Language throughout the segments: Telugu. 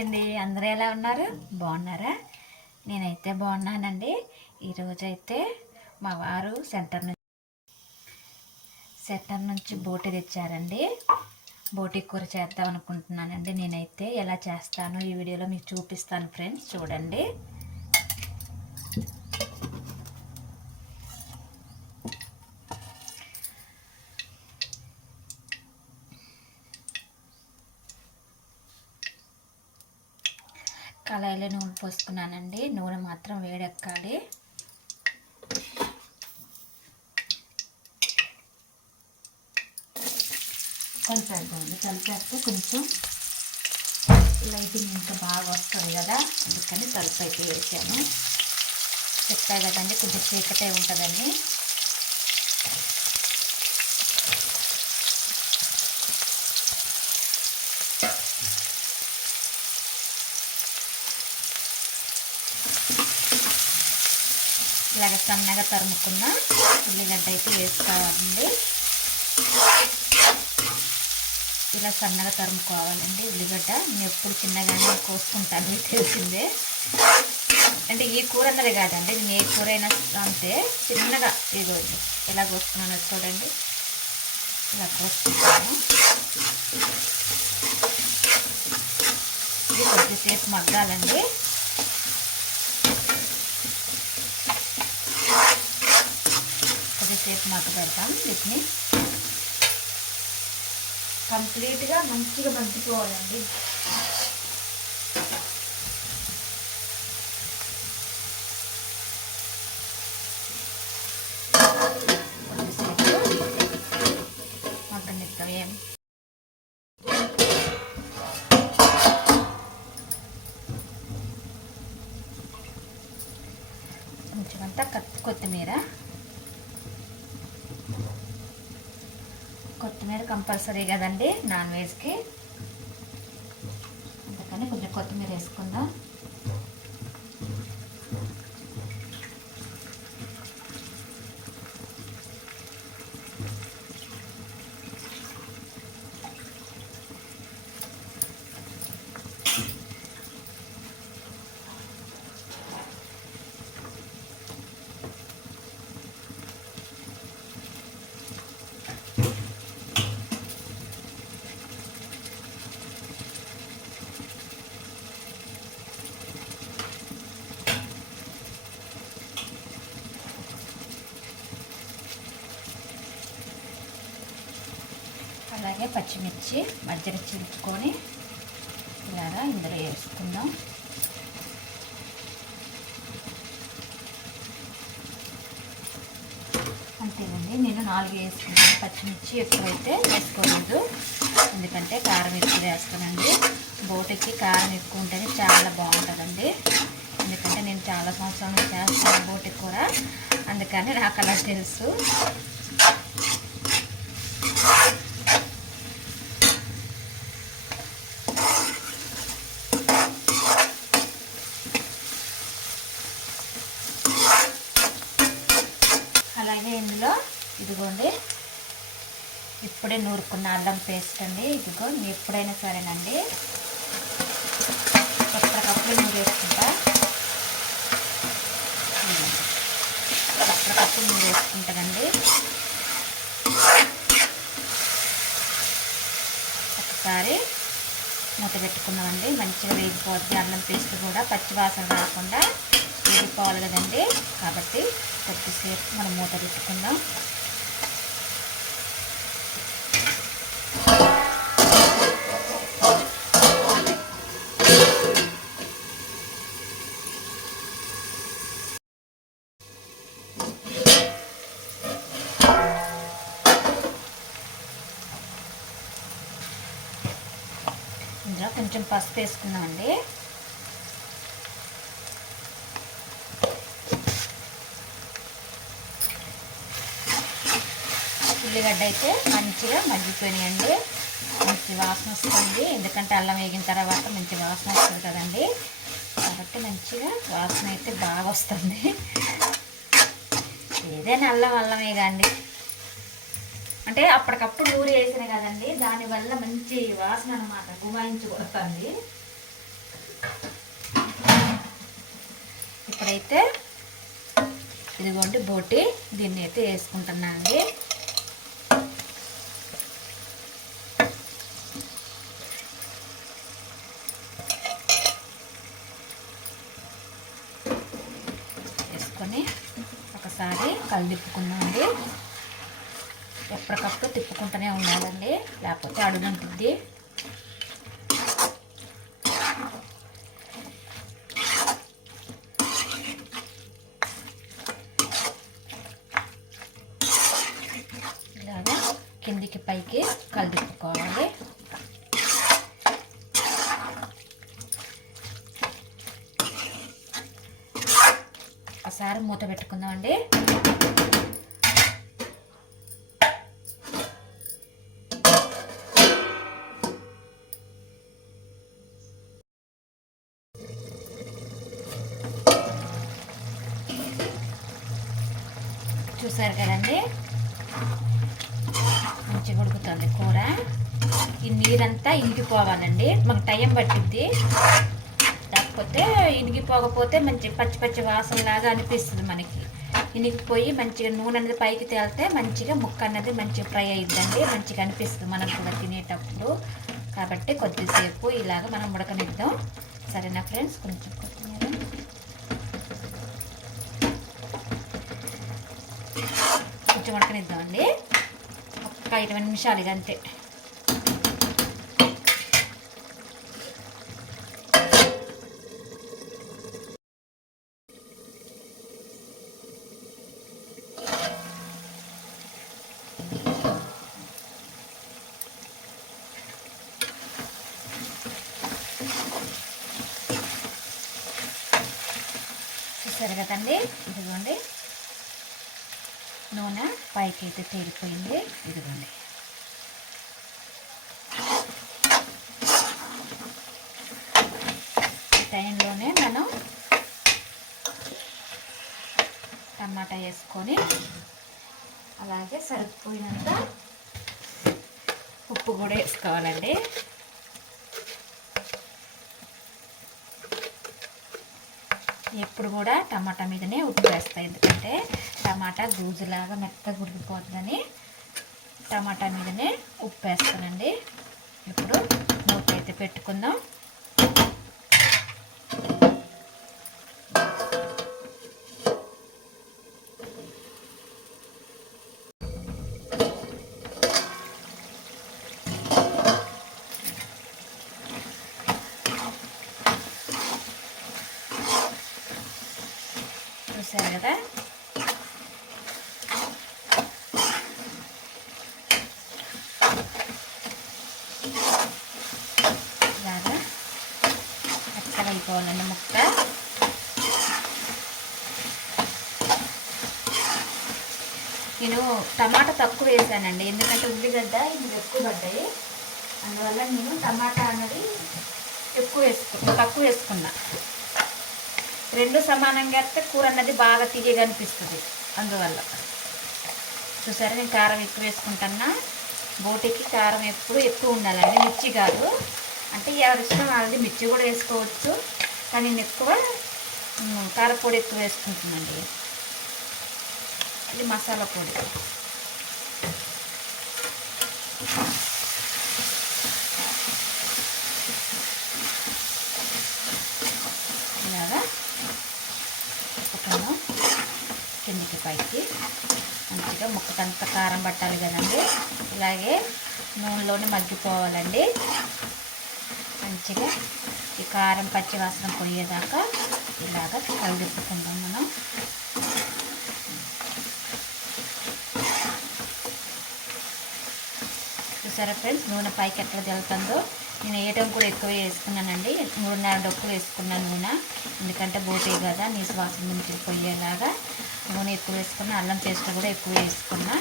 అండి, అందరూ ఎలా ఉన్నారు? బాగున్నారా? నేనైతే బాగున్నానండి. ఈరోజైతే మా వారు సెంటర్ నుంచి బోటి తెచ్చారండి. బోటి కూర చేద్దాం అనుకుంటున్నానండి. నేనైతే ఎలా చేస్తానో ఈ వీడియోలో మీకు చూపిస్తాను ఫ్రెండ్స్, చూడండి. కళాయిలో నూనె పోసుకున్నానండి. నూనె మాత్రం వేడెక్కాలి. కలిపేద్దామండి. కలిపేస్తే కొంచెం లైటింగ్ ఇంకా బాగా వస్తుంది కదా, అందుకని తలుపు అయితే వేసాను. చెప్పాయి కదండి, కొంచెం చీకటే ఉంటుందండి. ఇలాగ సన్నగా తరుముకున్న ఉల్లిగడ్డ అయితే వేసుకోవాలండి. ఇలా సన్నగా తరుముకోవాలండి ఉల్లిగడ్డ. నేను ఎప్పుడు చిన్నగానే కోసుకుంటాను, తెలిసిందే. అంటే ఈ కూర అన్నది కాదండి, నేను ఏ కూర అయినా అంతే చిన్నగా ఇదిగోండి ఎలా కోసుకున్నాను చూడండి. ఇలా కోసుకుంటాను. ఇది కొద్దిసేపు మగ్గాలండి. కొద్దిసేపు మగ్గ పెడతాం. వీటిని కంప్లీట్గా మంచిగా మగ్గిపోవాలండి. కొద్దిసేపు మగ్గనిద్దాం. కొంచెం అంతా కొత్తిమీర కంపల్సరీ కదండి నాన్ వెజ్కి, అందుకని కొంచెం కొత్తిమీర వేసుకుందాం. అలాగే పచ్చిమిర్చి మధ్యలో చీల్చుకొని ఇలాగా ఇందులో వేసుకుందాం. అంతేనండి, నేను 4 వేసుకున్నాను. పచ్చిమిర్చి ఎక్కువైతే వేసుకోలేదు, ఎందుకంటే కారం ఎక్కువ వేస్తానండి. బోటికి కారం ఎక్కువ ఉంటేనే చాలా బాగుంటుందండి. ఎందుకంటే నేను చాలా సంవత్సరాలు చేస్తాను బోటి కూర, అందుకని నాకు అలా తెలుసు. అలాగే ఇందులో ఇదిగోండి ఇప్పుడే నూరుకున్న అల్లం పేస్ట్ అండి. ఇదిగో ఎప్పుడైనా సరేనండి ఒక్కకప్పుడు నూరేసుకుంటా. ఒక్కకప్పుడు నూరేసుకుంటానండి. ఒకసారి మూత పెట్టుకున్నామండి. మంచిగా వేగిపోద్ది. అల్లం పేస్ట్ కూడా పచ్చి వాసన రాకుండా వేగిపోవాలి కదండి, కాబట్టి కొద్దిసేపు మనం మూత పెట్టుకుందాం. ఇందులో కొంచెం పసుపు వేసుకుందామండి. ఉల్లిగడ్డ అయితే మంచిగా మగ్గిపోయినాయండి. మంచి వాసన వస్తుంది, ఎందుకంటే అల్లం వేగిన తర్వాత మంచి వాసన వస్తుంది కదండి, కాబట్టి మంచిగా వాసన అయితే బాగా వస్తుంది. ఏదైనా అల్లమే కాండి, అంటే అప్పటికప్పుడు నూరి వేసిన కదండి, దానివల్ల మంచి వాసన అనమాట గుమాయించి కొడుతుంది. ఇప్పుడైతే ఇదిగోండి బోటి దీన్ని అయితే వేసుకుంటున్నా అండి. వేసుకొని ఒకసారి కలిదిప్పుకుందామండి. ఎప్పటికప్పుడు తిప్పుకుంటూనే ఉండాలండి, లేకపోతే అడుగుంటుంది. ఇలాగా కిందికి పైకి కలిదిప్పుకోవాలి. ఒకసారి మూత పెట్టుకుందామండి. చూసారు కదండి, మంచిగా ఉడుకుతుంది కూర. ఈ నీరంతా ఇంకిపోవాలండి, మాకు టైం పట్టిద్ది. లేకపోతే ఇనిగిపోకపోతే మంచి పచ్చి పచ్చి వాసనలాగా అనిపిస్తుంది మనకి. ఇనిగిపోయి మంచిగా నూనె అనేది పైకి తేలితే మంచిగా ముక్క అన్నది మంచిగా ఫ్రై అయ్యిద్దండి, మంచిగా అనిపిస్తుంది మనకు కూడా తినేటప్పుడు. కాబట్టి కొద్దిసేపు ఇలాగ మనం ఉడకనిద్దాం. సరేనా ఫ్రెండ్స్? కొంచెం ఉడకనిద్దామండి, ఒక 20 నిమిషాలు ఇక అంతే. చూసారు కదండి, ఇదిగోండి నూనె పైకి అయితే తేలిపోయింది. ఇదిగోండి ఈ టైంలోనే మనం టమాటా వేసుకొని అలాగే సరిపోయినంత ఉప్పు కూడా వేసుకోవాలండి. ఎప్పుడు కూడా టమాటా మీదనే ఉప్పు వేస్తాయి, ఎందుకంటే టమాటా గూజులాగా మెత్తగా ఉడికిపోతుందని టమాటా మీదనే ఉప్పు వేస్తానండి. ఇప్పుడు మూత అయితే పెట్టుకుందాం. చూసారు కదా, ఇలాగా మెత్తగా అయిపోవాలండి ముక్క. నేను టమాటా తక్కువ వేసానండి, ఎందుకంటే ఉల్లిగడ్డ ఇది ఎక్కువ పడ్డాయి. అందువల్ల నేను టమాటా అన్నది తక్కువ వేసుకున్నా. రెండు సమానంగా వేస్తే కూర అన్నది బాగా తియ్యగా అనిపిస్తుంది. అందువల్ల చూసారా, నేను కారం ఎక్కువ వేసుకుంటున్నా. బోటికి కారం ఎప్పుడు ఎక్కువ ఉండాలండి, మిర్చి కాదు. అంటే ఎవరి ఇష్టం వాళ్ళది, మిర్చి కూడా వేసుకోవచ్చు, కానీ నేను ఎక్కువ కారపొడి ఎక్కువ వేసుకుంటున్నానండి. ఇది మసాలా పొడి. ఇలాగా తిప్పుకున్నాం కిందికి పైకి. మంచిగా ముక్కకంత కారం పట్టాలి కదండి. ఇలాగే నూనెలోనే మగ్గిపోవాలండి. మంచిగా ఈ కారం పచ్చి వాసన పోయేదాకా ఇలాగ కలిదిప్పుకుందాం మనం. చూసారా ఫ్రెండ్స్, నూనె పైకి ఎట్లా తెలుతుందో. నేను వేయటం కూడా ఎక్కువ వేసుకున్నానండి, 3.5 డొక్కులు వేసుకున్నాను నూనె. ఎందుకంటే బోటే కదా, నీసు వాసన నుంచి పోయేలాగా నూనె ఎక్కువ వేసుకున్నా. అల్లం పేస్ట్ కూడా ఎక్కువ వేసుకున్నా.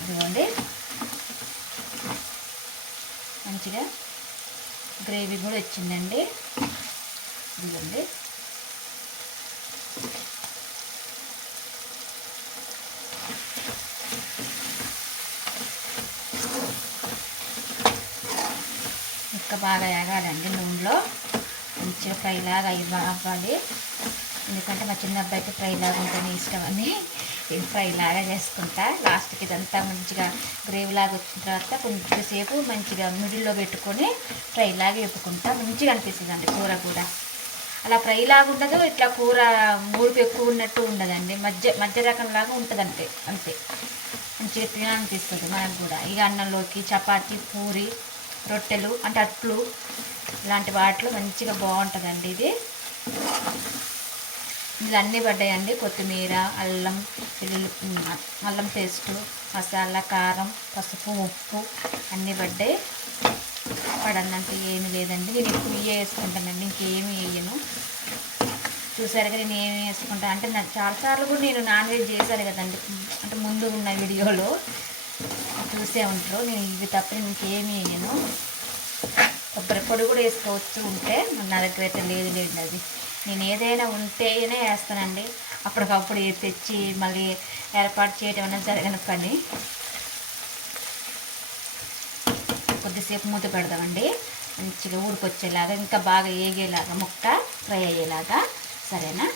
ఇదిగోండి మంచిగా గ్రేవీ కూడా వచ్చిందండి. ఇదిగోండి ఇంకా బాగా ఎగాలండి నూనెలో, మంచిగా ఫ్రైలాగా అవ్వాలి. ఎందుకంటే మా చిన్న అబ్బాయికి ఫ్రై లాగా ఉంటేనే ఇష్టం అని నేను ఫ్రై లాగా చేసుకుంటా. లాస్ట్కి ఇదంతా మంచిగా గ్రేవీ లాగా వచ్చిన తర్వాత కొంచెంసేపు మంచిగా మిడిల్లో పెట్టుకొని ఫ్రై లాగా వేపుకుంటా. మంచిగా అనిపిస్తుందండి కూర కూడా. అలా ఫ్రై లాగా ఉండదు, ఇట్లా కూర మూడుపు ఎక్కువ ఉన్నట్టు ఉండదండి, మధ్య రకంలాగా ఉంటుంది అంతే అంతే. మంచిగా తినాలనిపిస్తుంది మనకు కూడా. ఇక అన్నంలోకి చపాతీ, పూరి, రొట్టెలు అంటే అట్లు ఇలాంటి వాటిలో మంచిగా బాగుంటుందండి ఇది. ఇందులో అన్నీ పడ్డాయండి, కొత్తిమీర, అల్లం, అల్లం పేస్టు, మసాలా, కారం, పసుపు, ఉప్పు అన్నీ పడ్డాయి. పడన్నంటే ఏమీ లేదండి. నేను ఎక్కువ ఇవే వేసుకుంటానండి, ఇంకేమీ వేయను. చూసారు కదా నేను ఏమి వేసుకుంటాను అంటే, నాకు చాలాసార్లు కూడా నేను నాన్ వెజ్ చేశాను కదండి, అంటే ముందు ఉన్న వీడియోలో చూసే ఉంటారు. నేను ఇవి తప్ప ఇంకేమీ వేయను. కొబ్బరి పొడి కూడా వేసుకోవచ్చు ఉంటే, నా దగ్గర అయితే లేదు అది. నేను ఏదైనా ఉంటేనే వేస్తానండి, అప్పటికప్పుడు తెచ్చి మళ్ళీ ఏర్పాటు చేయడం అనేది జరగని పని. కొద్దిసేపు మూత పెడదామండి, మంచిగా ఊడికొచ్చేలాగా, ఇంకా బాగా ఏగేలాగా, ముక్క ఫ్రై అయ్యేలాగా. సరేనా?